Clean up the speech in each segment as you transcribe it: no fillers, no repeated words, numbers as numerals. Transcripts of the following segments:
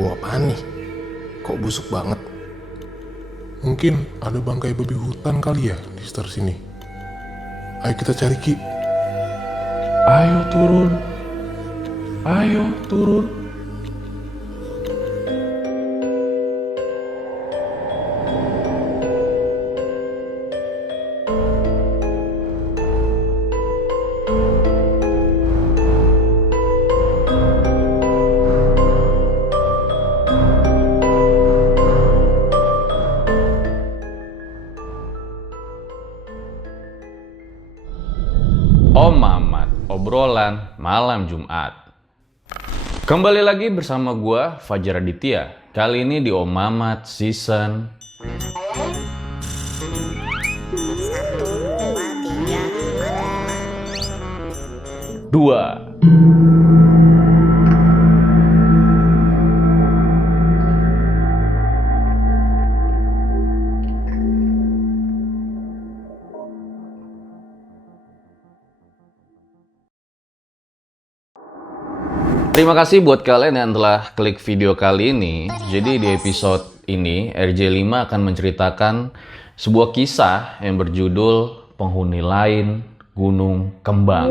Bau apaan nih? Kok busuk banget? Mungkin ada bangkai babi hutan kali ya di sekitar sini. Ayo kita cari, Ki. Ayo turun. Ayo turun. Om Mamat, obrolan malam Jumat. Kembali lagi bersama gua Fajar Aditya. Kali ini di Om Mamat season 2. Terima kasih buat kalian yang telah klik video kali ini. Jadi di episode ini RJ5 akan menceritakan sebuah kisah yang berjudul Penghuni Lain Gunung Kembang.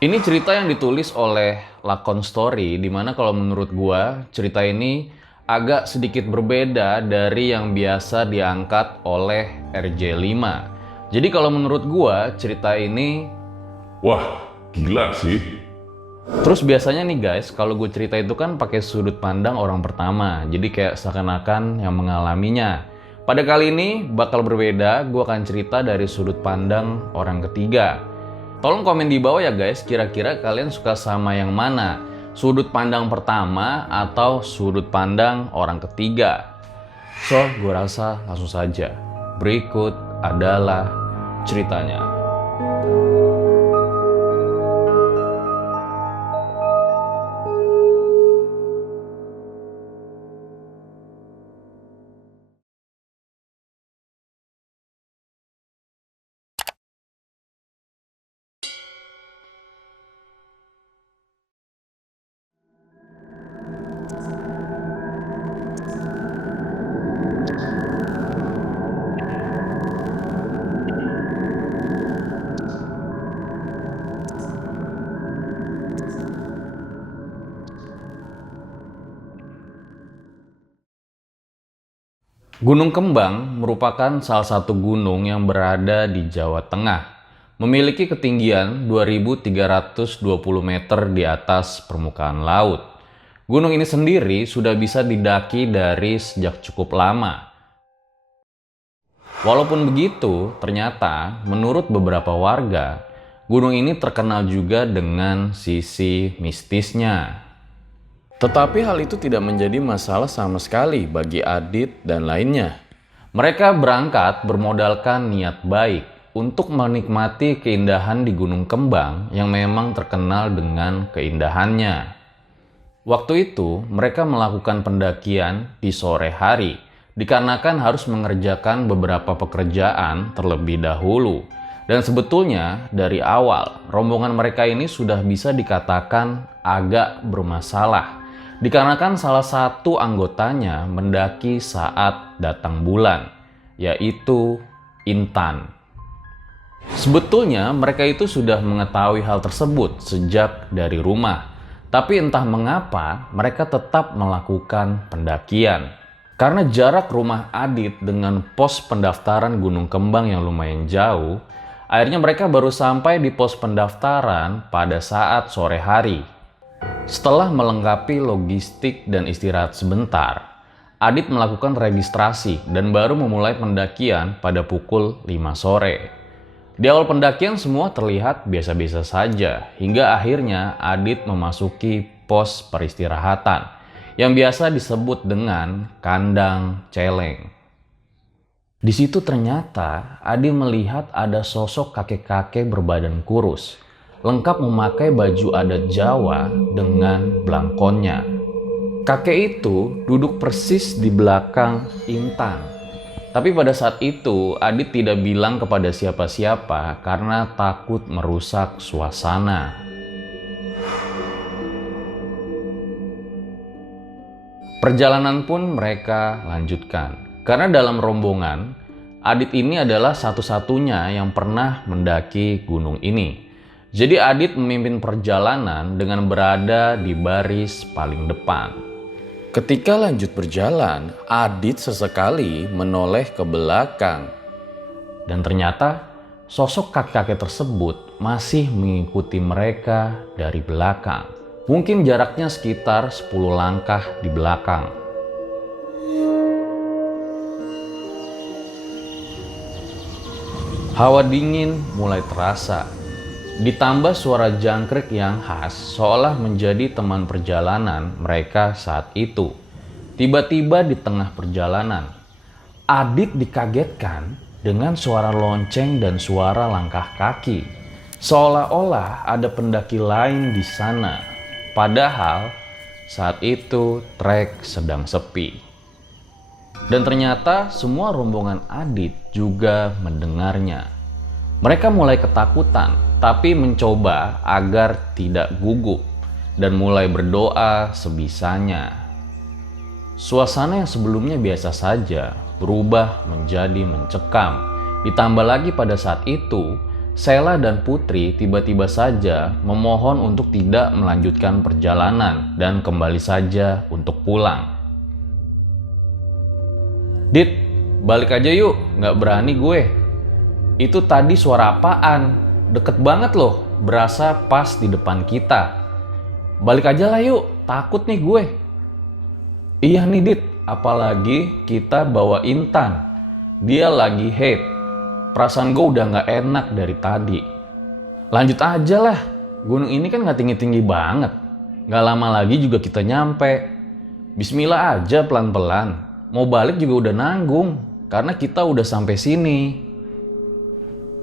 Ini cerita yang ditulis oleh Lakon Story, dimana kalau menurut gua cerita ini agak sedikit berbeda dari yang biasa diangkat oleh RJ5. Jadi kalau menurut gua cerita ini, Wah, gila sih. terus biasanya nih guys, kalau gue cerita itu kan pakai sudut pandang orang pertama. Jadi kayak seakan-akan yang mengalaminya. Pada kali ini bakal berbeda, gue akan cerita dari sudut pandang orang ketiga. Tolong komen di bawah ya guys, kira-kira kalian suka sama yang mana? Sudut pandang pertama atau sudut pandang orang ketiga? So, gue rasa langsung saja. Berikut adalah ceritanya. Gunung Kembang merupakan salah satu gunung yang berada di Jawa Tengah. Memiliki ketinggian 2.320 meter di atas permukaan laut. Gunung ini sendiri sudah bisa didaki dari sejak cukup lama. Walaupun begitu, ternyata menurut beberapa warga, gunung ini terkenal juga dengan sisi mistisnya. Tetapi hal itu tidak menjadi masalah sama sekali bagi Adit dan lainnya. Mereka berangkat bermodalkan niat baik untuk menikmati keindahan di Gunung Kembang yang memang terkenal dengan keindahannya. Waktu itu mereka melakukan pendakian di sore hari dikarenakan harus mengerjakan beberapa pekerjaan terlebih dahulu. Dan sebetulnya dari awal rombongan mereka ini sudah bisa dikatakan agak bermasalah. Dikarenakan salah satu anggotanya mendaki saat datang bulan, yaitu Intan. Sebetulnya mereka itu sudah mengetahui hal tersebut sejak dari rumah, tapi entah mengapa mereka tetap melakukan pendakian. Karena jarak rumah Adit dengan pos pendaftaran Gunung Kembang yang lumayan jauh, akhirnya mereka baru sampai di pos pendaftaran pada saat sore hari. Setelah melengkapi logistik dan istirahat sebentar, Adit melakukan registrasi dan baru memulai pendakian pada pukul 5 sore. Di awal pendakian semua terlihat biasa-biasa saja, hingga akhirnya Adit memasuki pos peristirahatan yang biasa disebut dengan kandang celeng. Di situ ternyata Adit melihat ada sosok kakek-kakek berbadan kurus, lengkap memakai baju adat Jawa dengan belangkonnya. Kakek itu duduk persis di belakang Intan. Tapi pada saat itu Adit tidak bilang kepada siapa-siapa karena takut merusak suasana. Perjalanan pun mereka lanjutkan. Karena dalam rombongan, Adit ini adalah satu-satunya yang pernah mendaki gunung ini. Jadi Adit memimpin perjalanan dengan berada di baris paling depan. Ketika lanjut berjalan, Adit sesekali menoleh ke belakang. Dan ternyata sosok kakek-kakek tersebut masih mengikuti mereka dari belakang. Mungkin jaraknya sekitar 10 langkah di belakang. Hawa dingin mulai terasa. Ditambah suara jangkrik yang khas seolah menjadi teman perjalanan mereka saat itu. Tiba-tiba di tengah perjalanan, Adit dikagetkan dengan suara lonceng dan suara langkah kaki. Seolah-olah ada pendaki lain di sana. Padahal saat itu trek sedang sepi. Dan ternyata semua rombongan Adit juga mendengarnya. Mereka mulai ketakutan, tapi mencoba agar tidak gugup dan mulai berdoa sebisanya. Suasana yang sebelumnya biasa saja berubah menjadi mencekam. Ditambah lagi pada saat itu, Sheila dan Putri tiba-tiba saja memohon untuk tidak melanjutkan perjalanan dan kembali saja untuk pulang. Dit, balik aja yuk, nggak berani gue. Itu tadi suara apaan? Deket banget loh, berasa pas di depan kita. Balik aja lah yuk, takut nih gue. Iya nih Dit, apalagi kita bawa Intan. Dia lagi hate. Perasaan gue udah gak enak dari tadi. Lanjut aja lah, gunung ini kan gak tinggi-tinggi banget. Gak lama lagi juga kita nyampe. Bismillah aja pelan-pelan. Mau balik juga udah nanggung, karena kita udah sampai sini.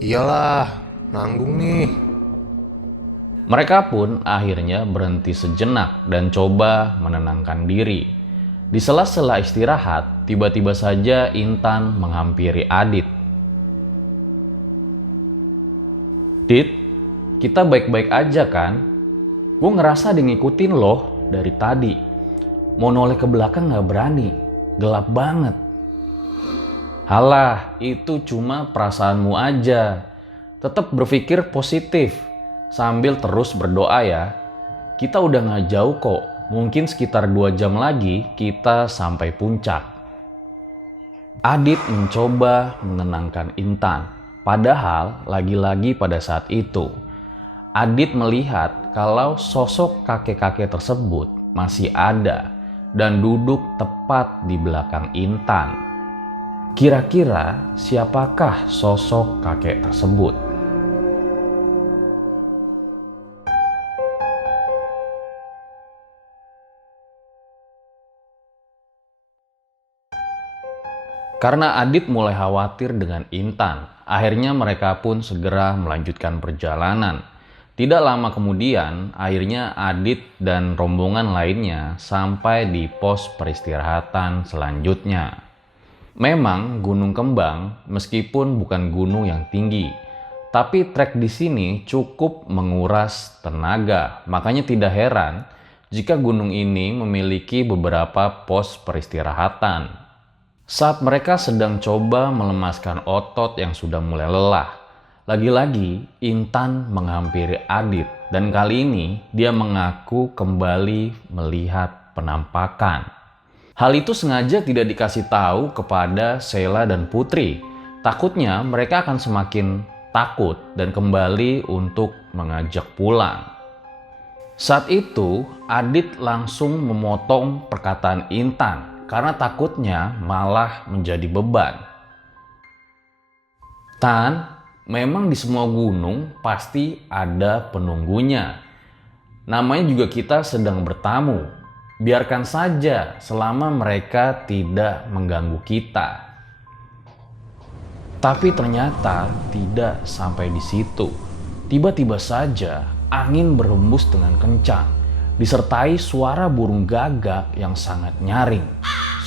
Iyalah, nanggung nih. Mereka pun akhirnya berhenti sejenak dan coba menenangkan diri. Di sela-sela istirahat, tiba-tiba saja Intan menghampiri Adit. Dit, kita baik-baik aja kan? Gue ngerasa ada ngikutin loh dari tadi. Mau noleh ke belakang gak berani, gelap banget. Halah, itu cuma perasaanmu aja. Tetap berpikir positif, sambil terus berdoa ya. Kita udah gak jauh kok, mungkin sekitar 2 jam lagi kita sampai puncak. Adit mencoba menenangkan Intan. Padahal lagi-lagi pada saat itu, Adit melihat kalau sosok kakek-kakek tersebut masih ada dan duduk tepat di belakang Intan. Kira-kira siapakah sosok kakek tersebut? Karena Adit mulai khawatir dengan Intan, akhirnya mereka pun segera melanjutkan perjalanan. Tidak lama kemudian, akhirnya Adit dan rombongan lainnya sampai di pos peristirahatan selanjutnya. Memang Gunung Kembang meskipun bukan gunung yang tinggi, tapi trek di sini cukup menguras tenaga. Makanya tidak heran jika gunung ini memiliki beberapa pos peristirahatan. Saat mereka sedang coba melemaskan otot yang sudah mulai lelah, lagi-lagi Intan menghampiri Adit dan kali ini dia mengaku kembali melihat penampakan. Hal itu sengaja tidak dikasih tahu kepada Sheila dan Putri. Takutnya mereka akan semakin takut dan kembali untuk mengajak pulang. Saat itu Adit langsung memotong perkataan Intan karena takutnya malah menjadi beban. Tan, memang di semua gunung pasti ada penunggunya. Namanya juga kita sedang bertamu. Biarkan saja selama mereka tidak mengganggu kita. Tapi ternyata tidak sampai di situ. Tiba-tiba saja angin berhembus dengan kencang, disertai suara burung gagak yang sangat nyaring,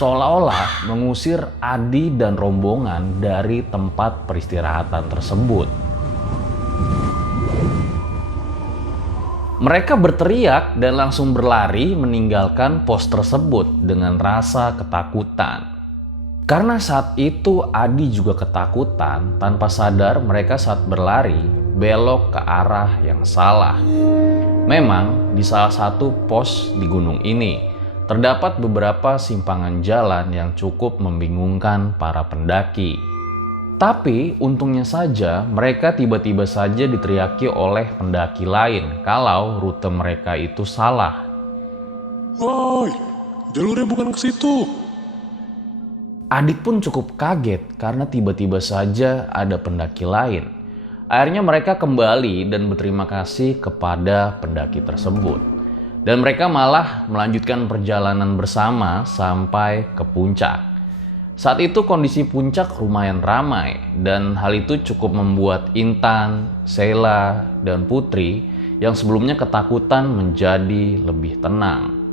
seolah-olah mengusir Adi dan rombongan dari tempat peristirahatan tersebut. Mereka berteriak dan langsung berlari meninggalkan pos tersebut dengan rasa ketakutan. Karena saat itu Adi juga ketakutan, tanpa sadar mereka saat berlari belok ke arah yang salah. Memang di salah satu pos di gunung ini terdapat beberapa simpangan jalan yang cukup membingungkan para pendaki. Tapi untungnya saja mereka tiba-tiba saja diteriaki oleh pendaki lain kalau rute mereka itu salah. Woi, jalurnya bukan ke situ. Adit pun cukup kaget karena tiba-tiba saja ada pendaki lain. Akhirnya mereka kembali dan berterima kasih kepada pendaki tersebut. Dan mereka malah melanjutkan perjalanan bersama sampai ke puncak. Saat itu kondisi puncak lumayan ramai dan hal itu cukup membuat Intan, Sheila, dan Putri yang sebelumnya ketakutan menjadi lebih tenang.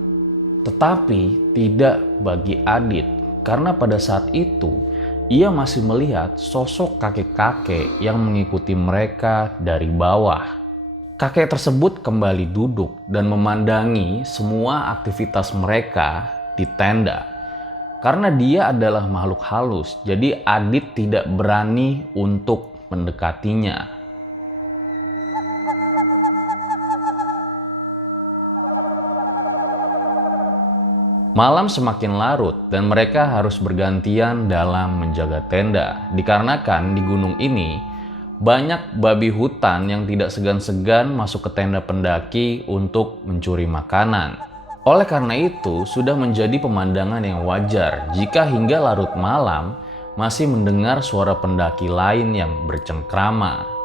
Tetapi tidak bagi Adit karena pada saat itu ia masih melihat sosok kakek-kakek yang mengikuti mereka dari bawah. Kakek tersebut kembali duduk dan memandangi semua aktivitas mereka di tenda. Karena dia adalah makhluk halus, jadi Adit tidak berani untuk mendekatinya. Malam semakin larut dan mereka harus bergantian dalam menjaga tenda. Dikarenakan di gunung ini banyak babi hutan yang tidak segan-segan masuk ke tenda pendaki untuk mencuri makanan. Oleh karena itu, sudah menjadi pemandangan yang wajar jika hingga larut malam masih mendengar suara pendaki lain yang bercengkrama.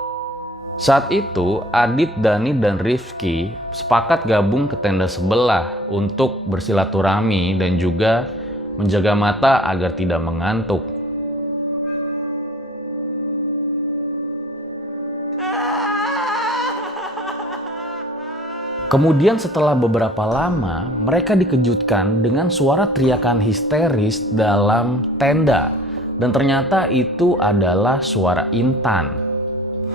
Saat itu, Adit, Dani, dan Rifki sepakat gabung ke tenda sebelah untuk bersilaturahmi dan juga menjaga mata agar tidak mengantuk. Kemudian setelah beberapa lama, mereka dikejutkan dengan suara teriakan histeris dalam tenda. Dan ternyata itu adalah suara Intan.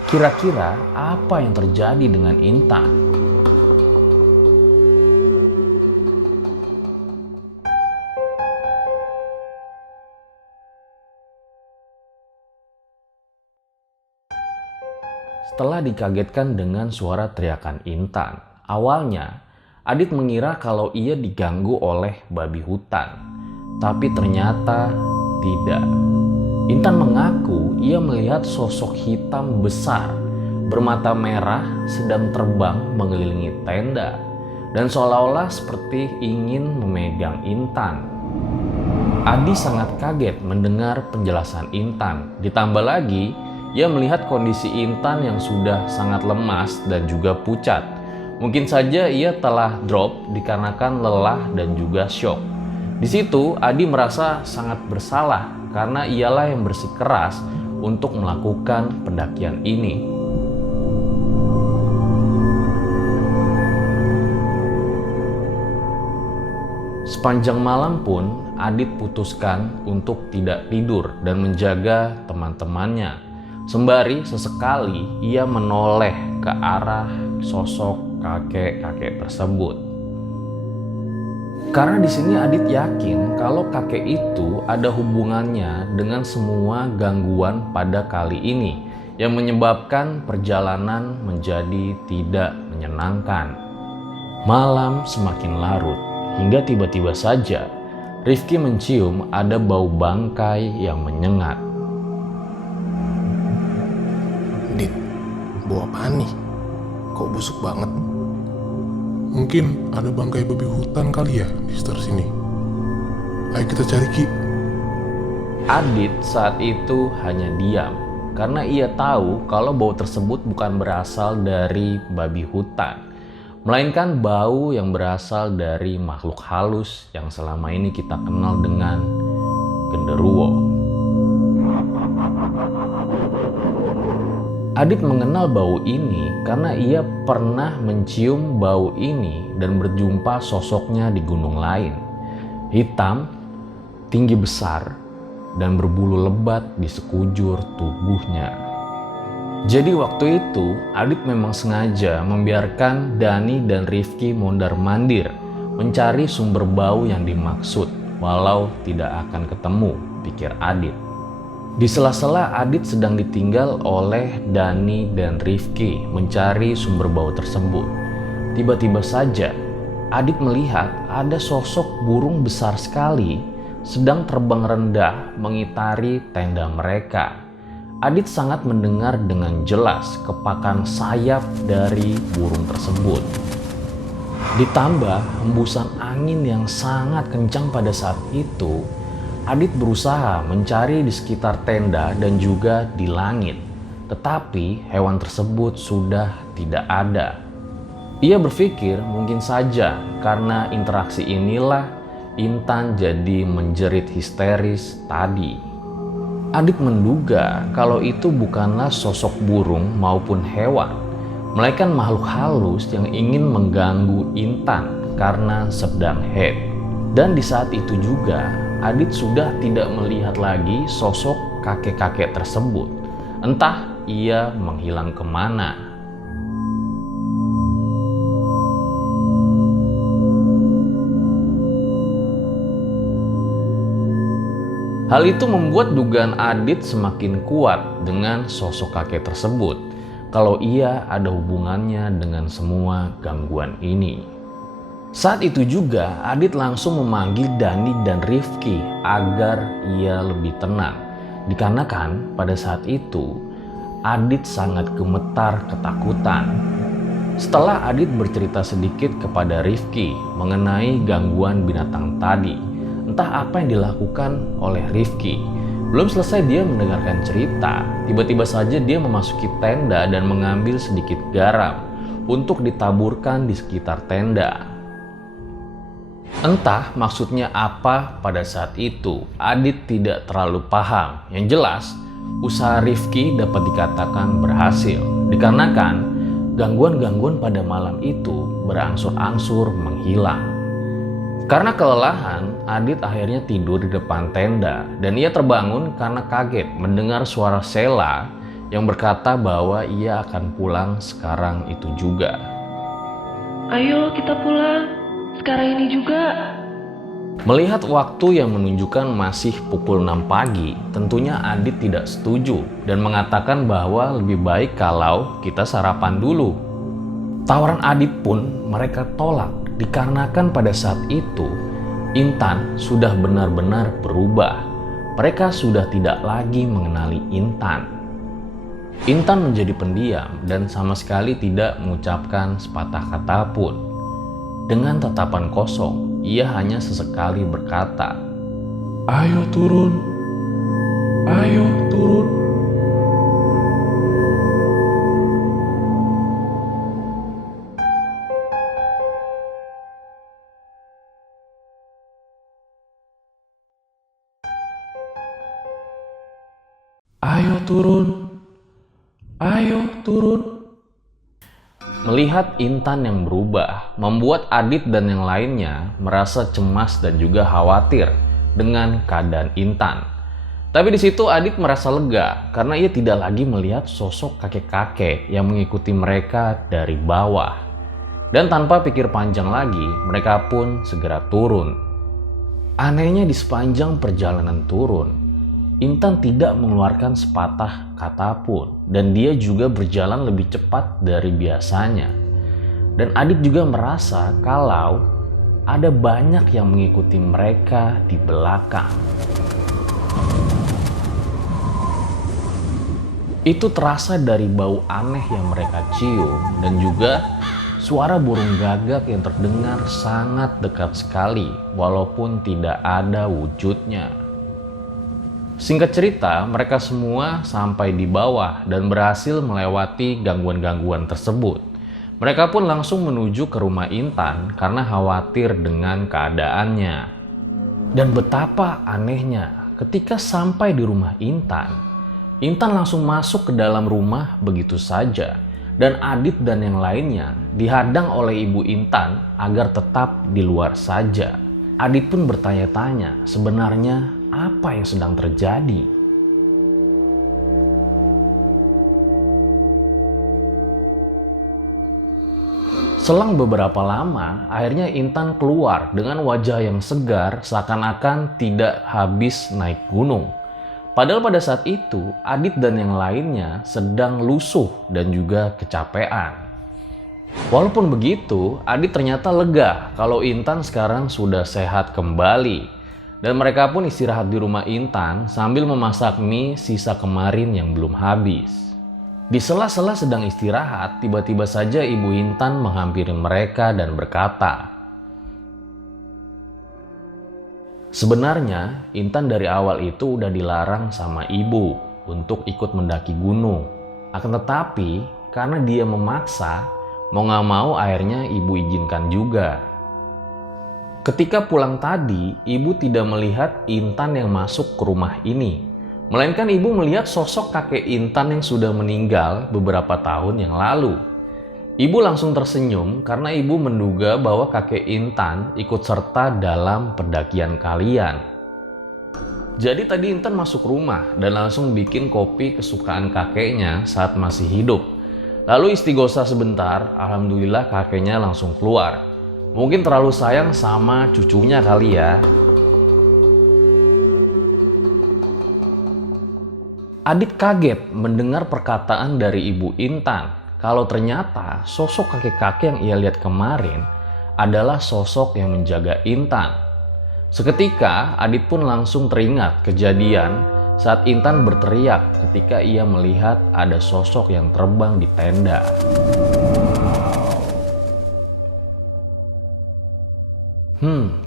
Kira-kira apa yang terjadi dengan Intan? Setelah dikagetkan dengan suara teriakan Intan, awalnya Adit mengira kalau ia diganggu oleh babi hutan, tapi ternyata tidak. Intan mengaku ia melihat sosok hitam besar bermata merah sedang terbang mengelilingi tenda dan seolah-olah seperti ingin memegang Intan. Adi sangat kaget mendengar penjelasan Intan. Ditambah lagi, ia melihat kondisi Intan yang sudah sangat lemas dan juga pucat. Mungkin saja ia telah drop dikarenakan lelah dan juga syok. Di situ Adi merasa sangat bersalah karena ialah yang bersikeras untuk melakukan pendakian ini. Sepanjang malam pun Adit putuskan untuk tidak tidur dan menjaga teman-temannya. Sembari sesekali ia menoleh ke arah sosok kakek-kakek tersebut. Karena di sini Adit yakin kalau kakek itu ada hubungannya dengan semua gangguan pada kali ini yang menyebabkan perjalanan menjadi tidak menyenangkan. Malam semakin larut hingga tiba-tiba saja Rifki mencium ada bau bangkai yang menyengat. Dit, bau apaan nih? Kok busuk banget? Mungkin ada bangkai babi hutan kali ya di sekitar sini. Ayo kita cari, Ki. Adit saat itu hanya diam karena ia tahu kalau bau tersebut bukan berasal dari babi hutan, melainkan bau yang berasal dari makhluk halus yang selama ini kita kenal dengan genderuwo. Adit mengenal bau ini karena ia pernah mencium bau ini dan berjumpa sosoknya di gunung lain. Hitam, tinggi besar, dan berbulu lebat di sekujur tubuhnya. Jadi waktu itu Adit memang sengaja membiarkan Dani dan Rifki mondar-mandir mencari sumber bau yang dimaksud, walau tidak akan ketemu, pikir Adit. Di sela-sela Adit sedang ditinggal oleh Dani dan Rifki mencari sumber bau tersebut, tiba-tiba saja Adit melihat ada sosok burung besar sekali sedang terbang rendah mengitari tenda mereka. Adit sangat mendengar dengan jelas kepakan sayap dari burung tersebut. Ditambah hembusan angin yang sangat kencang pada saat itu, Adit berusaha mencari di sekitar tenda dan juga di langit. Tetapi hewan tersebut sudah tidak ada. Ia berpikir mungkin saja karena interaksi inilah Intan jadi menjerit histeris tadi. Adit menduga kalau itu bukanlah sosok burung maupun hewan, melainkan makhluk halus yang ingin mengganggu Intan karena sedang haid. Dan di saat itu juga, Adit sudah tidak melihat lagi sosok kakek-kakek tersebut. Entah ia menghilang kemana. Hal itu membuat dugaan Adit semakin kuat dengan sosok kakek tersebut, kalau ia ada hubungannya dengan semua gangguan ini. Saat itu juga Adit langsung memanggil Dani dan Rifki agar ia lebih tenang. Dikarenakan pada saat itu Adit sangat gemetar ketakutan. Setelah Adit bercerita sedikit kepada Rifki mengenai gangguan binatang tadi, entah apa yang dilakukan oleh Rifki. Belum selesai dia mendengarkan cerita, tiba-tiba saja dia memasuki tenda dan mengambil sedikit garam untuk ditaburkan di sekitar tenda. Entah maksudnya apa pada saat itu, Adit tidak terlalu paham. Yang jelas, usaha Rifki dapat dikatakan berhasil, dikarenakan gangguan-gangguan pada malam itu berangsur-angsur menghilang. Karena kelelahan, Adit akhirnya tidur di depan tenda dan ia terbangun karena kaget mendengar suara Sheila yang berkata bahwa ia akan pulang sekarang itu juga. Ayo kita pulang, sekarang ini juga. Melihat waktu yang menunjukkan masih pukul 6 pagi, tentunya Adit tidak setuju dan mengatakan bahwa lebih baik kalau kita sarapan dulu. Tawaran Adit pun mereka tolak. Dikarenakan pada saat itu, Intan sudah benar-benar berubah. Mereka sudah tidak lagi mengenali Intan. Intan menjadi pendiam dan sama sekali tidak mengucapkan sepatah kata pun. Dengan tatapan kosong, ia hanya sesekali berkata, Ayo turun, ayo turun. Ayo turun, ayo turun. Melihat Intan yang berubah, membuat Adit dan yang lainnya merasa cemas dan juga khawatir dengan keadaan Intan. Tapi di situ Adit merasa lega karena ia tidak lagi melihat sosok kakek-kakek yang mengikuti mereka dari bawah. Dan tanpa pikir panjang lagi, mereka pun segera turun. Anehnya di sepanjang perjalanan turun, Intan tidak mengeluarkan sepatah kata pun dan dia juga berjalan lebih cepat dari biasanya. Dan Adit juga merasa kalau ada banyak yang mengikuti mereka di belakang. Itu terasa dari bau aneh yang mereka cium dan juga suara burung gagak yang terdengar sangat dekat sekali walaupun tidak ada wujudnya. Singkat cerita, mereka semua sampai di bawah dan berhasil melewati gangguan-gangguan tersebut. Mereka pun langsung menuju ke rumah Intan karena khawatir dengan keadaannya. Dan betapa anehnya, ketika sampai di rumah Intan, Intan langsung masuk ke dalam rumah begitu saja. Dan Adit dan yang lainnya dihadang oleh ibu Intan agar tetap di luar saja. Adit pun bertanya-tanya sebenarnya apa yang sedang terjadi. Selang beberapa lama, akhirnya Intan keluar dengan wajah yang segar seakan-akan tidak habis naik gunung. Padahal pada saat itu, Adit dan yang lainnya sedang lusuh dan juga kecapean. Walaupun begitu, Adit ternyata lega kalau Intan sekarang sudah sehat kembali. Dan mereka pun istirahat di rumah Intan sambil memasak mie sisa kemarin yang belum habis. Di sela-sela sedang istirahat, tiba-tiba saja Ibu Intan menghampiri mereka dan berkata, sebenarnya Intan dari awal itu udah dilarang sama ibu untuk ikut mendaki gunung. Akan tetapi, karena dia memaksa, mau gak mau akhirnya ibu izinkan juga. Ketika pulang tadi, ibu tidak melihat Intan yang masuk ke rumah ini. Melainkan ibu melihat sosok kakek Intan yang sudah meninggal beberapa tahun yang lalu. Ibu langsung tersenyum karena ibu menduga bahwa kakek Intan ikut serta dalam pendakian kalian. Jadi tadi Intan masuk rumah dan langsung bikin kopi kesukaan kakeknya saat masih hidup. Lalu istighosa sebentar, alhamdulillah kakeknya langsung keluar. Mungkin terlalu sayang sama cucunya kali ya. Adit kaget mendengar perkataan dari Ibu Intan kalau ternyata sosok kakek-kakek yang ia lihat kemarin adalah sosok yang menjaga Intan. Seketika Adit pun langsung teringat kejadian saat Intan berteriak ketika ia melihat ada sosok yang terbang di tenda.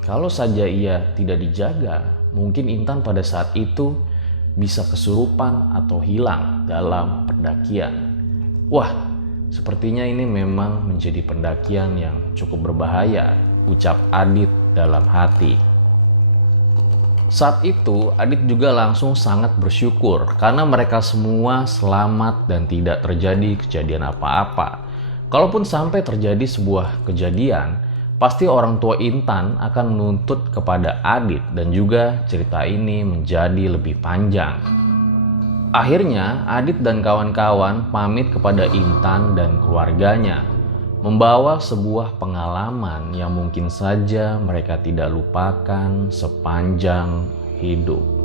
Kalau saja ia tidak dijaga, mungkin Intan pada saat itu bisa kesurupan atau hilang dalam pendakian. Wah, sepertinya ini memang menjadi pendakian yang cukup berbahaya, ucap Adit dalam hati. Saat itu, Adit juga langsung sangat bersyukur karena mereka semua selamat dan tidak terjadi kejadian apa-apa. Kalaupun sampai terjadi sebuah kejadian, pasti orang tua Intan akan menuntut kepada Adit dan juga cerita ini menjadi lebih panjang. Akhirnya Adit dan kawan-kawan pamit kepada Intan dan keluarganya, membawa sebuah pengalaman yang mungkin saja mereka tidak lupakan sepanjang hidup.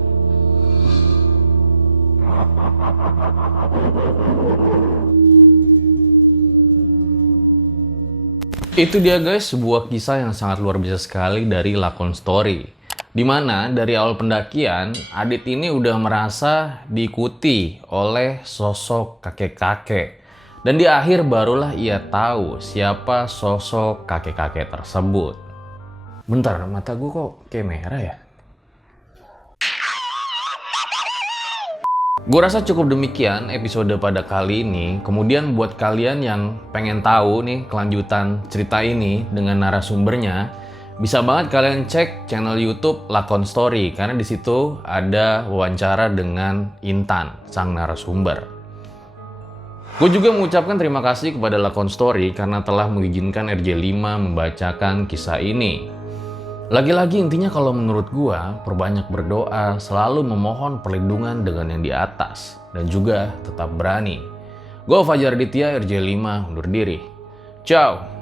Itu dia guys, sebuah kisah yang sangat luar biasa sekali dari Lakon Story. Dimana dari awal pendakian, Adit ini udah merasa diikuti oleh sosok kakek-kakek. Dan di akhir barulah ia tahu siapa sosok kakek-kakek tersebut. Bentar, mata gue kok kayak merah ya? Gue rasa cukup demikian episode pada kali ini. Kemudian buat kalian yang pengen tahu nih kelanjutan cerita ini dengan narasumbernya, bisa banget kalian cek channel YouTube Lakon Story karena di situ ada wawancara dengan Intan, sang narasumber. Gue juga mengucapkan terima kasih kepada Lakon Story karena telah mengizinkan RJ5 membacakan kisah ini. Lagi-lagi intinya kalau menurut gua, perbanyak berdoa, selalu memohon perlindungan dengan yang di atas, dan juga tetap berani. Gua Fajar Aditya, RJ5, undur diri. Ciao!